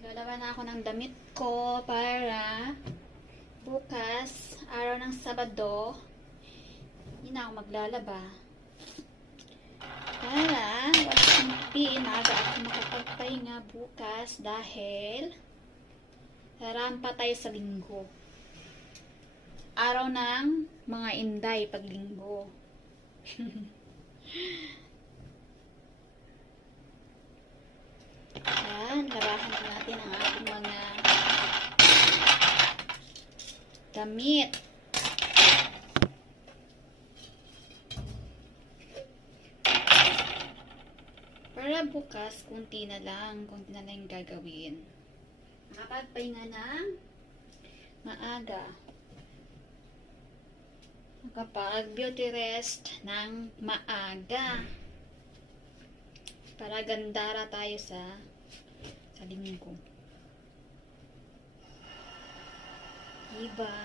Lalaban na ako ng damit ko para bukas, araw ng Sabado, hindi na ako maglalaba. Para wala kumpin, maaga ako makapagpahinga bukas dahil rarampa tayo sa linggo. Araw ng mga inday pag linggo. Yan, labahan na natin ang ating mga damit. Para bukas, kunti na lang yung gagawin. Makapagpahinga ng maaga. Makapag beauty rest ng maaga. Para gandara tayo sa linggo. Diba?